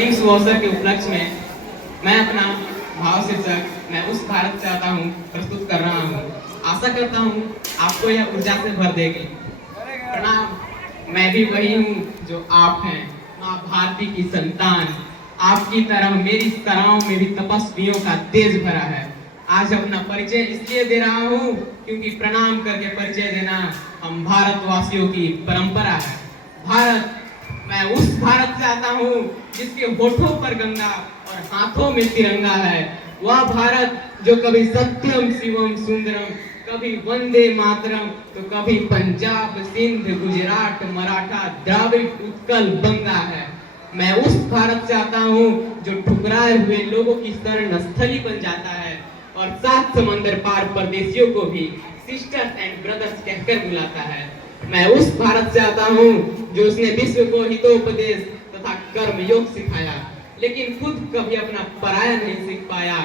Team सुअवसर के उपलक्ष्य में मैं अपना भाव शीर्षक मैं उस भारत चाहता हूँ प्रस्तुत कर रहा हूँ। आशा करता हूँ आपको यह ऊर्जा से भर देगी। प्रणाम। मैं भी वही हूँ जो आप हैं, माँ भारती की संतान। आपकी तरह मेरी सराहों में भी तपस्वियों का तेज भरा है। आज अपना परिचय इसलिए दे रहा हूँ क्योंकि प्रणाम करके परिचय देना हम भारतवासियों की परंपरा है। भारत, मैं उस भारत से आता हूँ जिसके होठों पर गंगा और हाथों में तिरंगा है। वह भारत जो कभी सत्यम शिवम सुंदरम, कभी वंदे मातरम, तो कभी पंजाब सिंध गुजरात मराठा द्राविड़ उत्कल बंगा है। मैं उस भारत से आता हूँ जो ठुकराए हुए लोगों की शरण स्थली बन जाता है और 7 समंदर पार परदेशियों को भी सिस्टर्स एंड ब्रदर्स कहकर बुलाता है। मैं उस भारत से आता हूँ जो उसने विश्व को हितोपदेश तथा कर्म योग सिखाया, लेकिन खुद कभी अपना पराया नहीं सीख पाया।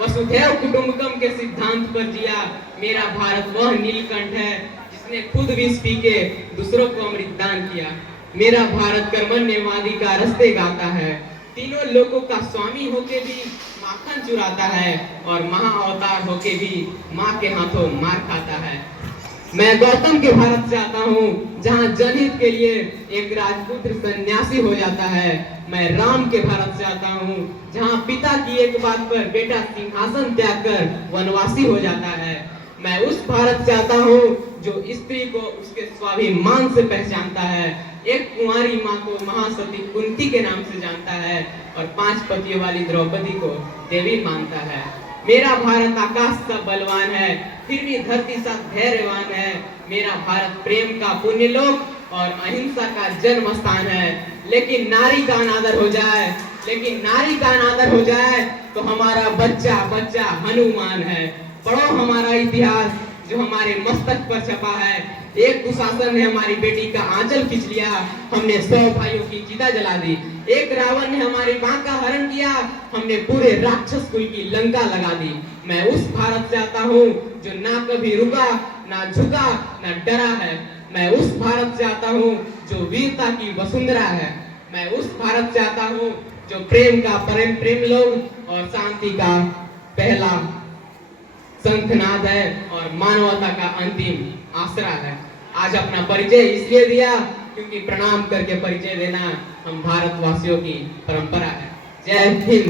वसुधैव कुटुंबकम के सिद्धांत पर जिया। मेरा भारत वह नीलकंठ है जिसने खुद विष पी के दूसरों को अमृत दान किया। मेरा भारत कर्मण्यवादी का रस्ते गाता है, तीनों लोगों का स्वामी होके भी माखन चुराता है और महाअवतार होके भी माँ के हाथों मार खाता है। मैं गौतम के भारत से आता हूँ जहाँ जनहित के लिए एक राजपुत्र सन्यासी हो जाता है। मैं राम के भारत से आता हूँ जहाँ पिता की एक बात पर बेटा सिंहासन त्याग कर वनवासी हो जाता है। मैं उस भारत से आता हूँ जो स्त्री को उसके स्वाभिमान से पहचानता है, एक कुंवारी माँ को महासती कुंती के नाम से जानता है और 5 पतियों वाली द्रौपदी को देवी मानता है। मेरा भारत आकाश सा बलवान है, फिर भी धरती सा धैर्यवान है। मेरा भारत प्रेम का पुण्य लोक और अहिंसा का जन्म स्थान है। लेकिन नारी का अनादर हो जाए तो हमारा बच्चा बच्चा हनुमान है। पढ़ो हमारा इतिहास जो हमारे मस्तक पर छपा है। एक दुशासन ने हमारी बेटी का आंचल खींच लिया, हमने 100 भाइयों की चिता जला दी। एक रावण ने हमारी मां का हरण किया, हमने पूरे राक्षस कुल की लंका लगा दी। मैं उस भारत से आता हूँ जो ना कभी रुका, ना झुका, ना डरा है। मैं उस भारत से आता हूँ जो वीरता की वसुंधरा है। मैं उस भारत से आता हूँ जो प्रेम का प्रेम लोग और शांति का पहला शंखनाद है और मानवता का अंतिम आसरा है। आज अपना परिचय इसलिए दिया क्योंकि प्रणाम करके परिचय देना हम भारतवासियों की परंपरा है। जय हिंद।